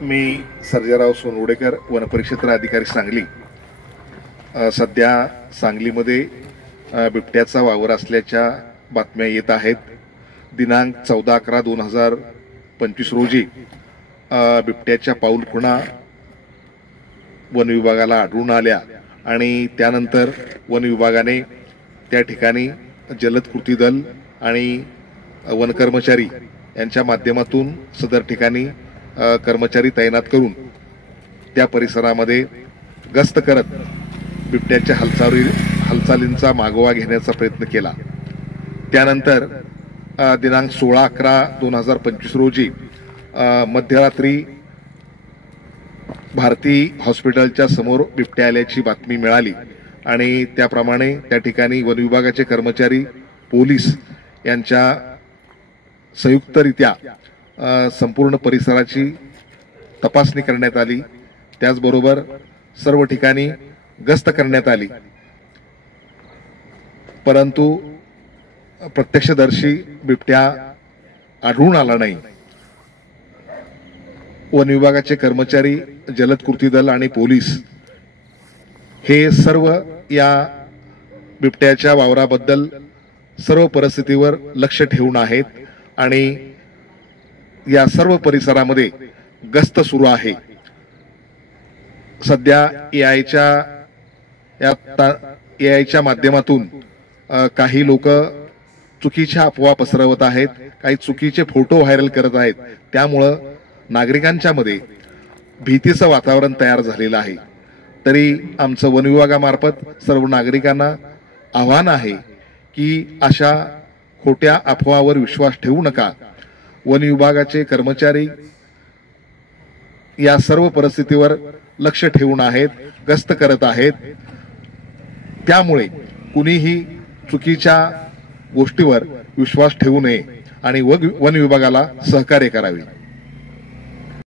मी सर्जेराव सोनवडेकर, वनपरिक्षेत्र अधिकारी सांगली। सध्या सांगलीमध्ये बिबट्याचा वावर असल्याच्या बातम्या येत आहेत। दिनांक 14/11/2025 रोजी बिबट्याच्या पाऊल खुणा वन विभागाला आढळून आल्या आणि त्यानंतर वन विभागाने त्या ठिकाणी जलद कृती दल आणि वन कर्मचारी यांच्या माध्यमातून सदर ठिकाणी कर्मचारी तैनात करून त्या परिसरामध्ये गस्त करत बिबट्याच्या हालचालींचा मागोवा घेण्याचा प्रयत्न केला। त्यानंतर दिनांक 16/11/2025 रोजी मध्यरात्री भारती हॉस्पिटलच्या समोर बिबट्या आल्याची बातमी मिळाली आणि त्याप्रमाणे त्या ठिकाणी वन विभागाचे कर्मचारी, पोलीस यांच्या संयुक्तरित्या संपूर्ण परिसराची तपासणी करण्यात आली। त्याचबरोबर सर्व ठिकाणी गस्त करण्यात आली, परंतु प्रत्यक्षदर्शी बिबट्या आढळून आला नाही। वन विभागाचे कर्मचारी, जलद कृती दल आणि पोलीस हे सर्व या बिबट्याच्या वावराबद्दल सर्व परिस्थितीवर लक्ष ठेवून आहेत आणि या सर्व परिसरामध्ये गस्त सुरू आहे। सध्या एआयच्या माध्यमातून काही लोक चुकीच्या अफवा पसरवत आहेत, काही चुकीचे फोटो व्हायरल करत आहेत। त्यामुळं नागरिकांच्या मध्ये भीतीचं वातावरण तयार झालेलं आहे। तरी आमचं वन विभागामार्फत सर्व नागरिकांना आव्हान आहे की अशा खोट्या अफवावर विश्वास ठेवू नका। वन विभागाचे कर्मचारी या सर्व परिस्थितीवर लक्ष ठेवून आहेत, गस्त करत आहेत। त्यामुळे कुणीही चुकीच्या गोष्टीवर विश्वास ठेवू नये आणि वन विभागाला सहकार्य करावे।